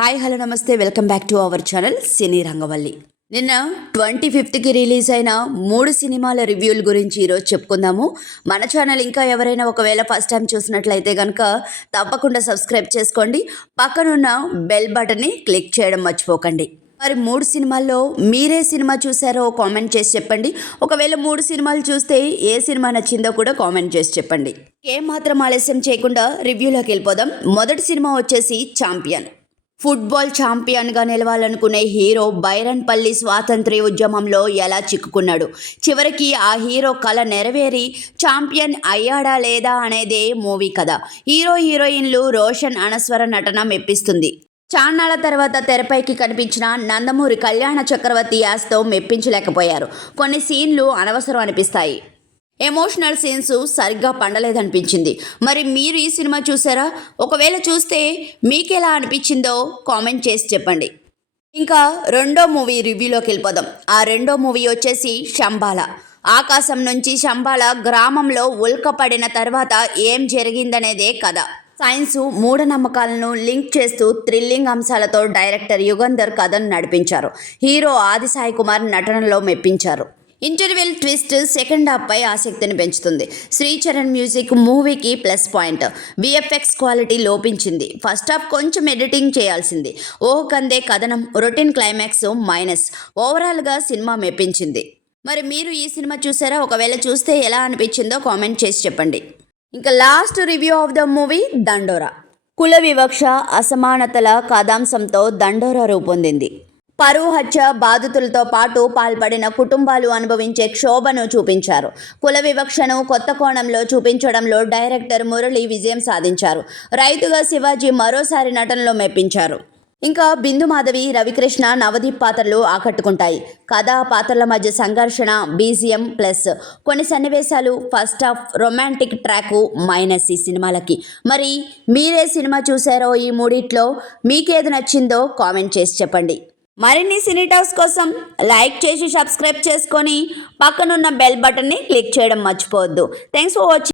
Hi hello నమస్తే welcome back to our channel Cine Rangavalli. నిన్న 25కి రిలీజ్ అయిన 3 సినిమాల రివ్యూల గురించి ఈరోజు చెప్పుకుందాము. మన ఛానల్ ఇంకా ఎవరైనా ఒకవేళ ఫస్ట్ టైం చూసినట్లయితే కనుక తప్పకుండా సబ్స్క్రైబ్ చేసుకోండి. పక్కనున్న బెల్ బటన్ని క్లిక్ చేయడం మర్చిపోకండి. మరి 3 సినిమాల్లో మీరే సినిమా చూసారో కామెంట్ చేసి చెప్పండి. ఒకవేళ 3 సినిమాలు చూస్తే ఏ సినిమా నచ్చిందో కూడా కామెంట్ చేసి చెప్పండి. ఏం మాత్రం ఆలస్యం చేయకుండా రివ్యూలోకి వెళ్ళిపోదాం. మొదటి సినిమా వచ్చేసి ఛాంపియన్. ఫుట్బాల్ ఛాంపియన్గా నిలవాలనుకునే హీరో బైరన్పల్లి స్వాతంత్ర్య ఉద్యమంలో ఎలా చిక్కుకున్నాడు, చివరికి ఆ హీరో కళ నెరవేరి ఛాంపియన్ అయ్యాడా లేదా అనేదే మూవీ కథ. హీరోయిన్లు రోషన్ అనస్వర నటన మెప్పిస్తుంది. చాన్నాళ్ల తర్వాత తెరపైకి కనిపించిన నందమూరి కళ్యాణ చక్రవర్తి యాస్తో మెప్పించలేకపోయారు. కొన్ని సీన్లు అనవసరం అనిపిస్తాయి. ఎమోషనల్ సీన్స్ సరిగ్గా పండలేదనిపించింది. మరి మీరు ఈ సినిమా చూసారా? ఒకవేళ చూస్తే మీకెలా అనిపించిందో కామెంట్ చేసి చెప్పండి. ఇంకా రెండో మూవీ రివ్యూలోకి వెళ్ళిపోదాం. ఆ రెండో మూవీ వచ్చేసి శంబాల. ఆకాశం నుంచి శంబాల గ్రామంలో ఉల్కపడిన తర్వాత ఏం జరిగిందనేదే కథ. సైన్స్ మూఢనమ్మకాలను లింక్ చేస్తూ థ్రిల్లింగ్ అంశాలతో డైరెక్టర్ యుగంధర్ కథను నడిపించారు. హీరో ఆది సాయి కుమార్ నటనలో మెప్పించారు. ఇంటర్వెల్ ట్విస్ట్ సెకండ్ హాఫ్పై ఆసక్తిని పెంచుతుంది. శ్రీచరణ్ మ్యూజిక్ మూవీకి ప్లస్ పాయింట్. విఎఫ్ఎక్స్ క్వాలిటీ లోపించింది. ఫస్ట్ హాఫ్ కొంచెం ఎడిటింగ్ చేయాల్సింది. కందే కథనం, రొటీన్ క్లైమాక్స్ మైనస్. ఓవరాల్గా సినిమా మెప్పించింది. మరి మీరు ఈ సినిమా చూసారా? ఒకవేళ చూస్తే ఎలా అనిపించిందో కామెంట్ చేసి చెప్పండి. ఇంకా last review of the movie దండోరా. కుల వివక్ష, అసమానతల కథాంశంతో దండోరా రూపొందింది. పరువు హత్య బాధితులతో పాటు పాల్పడిన కుటుంబాలు అనుభవించే క్షోభను చూపించారు. కుల వివక్షను కొత్త కోణంలో చూపించడంలో డైరెక్టర్ మురళి విజయం సాధించారు. రైతుగా శివాజీ మరోసారి నటనలో మెప్పించారు. ఇంకా బిందు మాధవి, రవికృష్ణ, నవదీప్ పాత్రలు ఆకట్టుకుంటాయి. కథా పాత్రల మధ్య సంఘర్షణ, బీజిఎం ప్లస్. కొన్ని సన్నివేశాలు, first half romantic track minus ఈ సినిమాలకి. మరి మీరే సినిమా చూసారో ఈ మూడిట్లో మీకేది నచ్చిందో కామెంట్ చేసి చెప్పండి. మరిన్ని సినీ టాక్స్ కోసం లైక్ చేసి సబ్స్క్రైబ్ చేసుకొని పక్కనున్న బెల్ బటన్ని క్లిక్ చేయడం మర్చిపోవద్దు. Thanks for watching.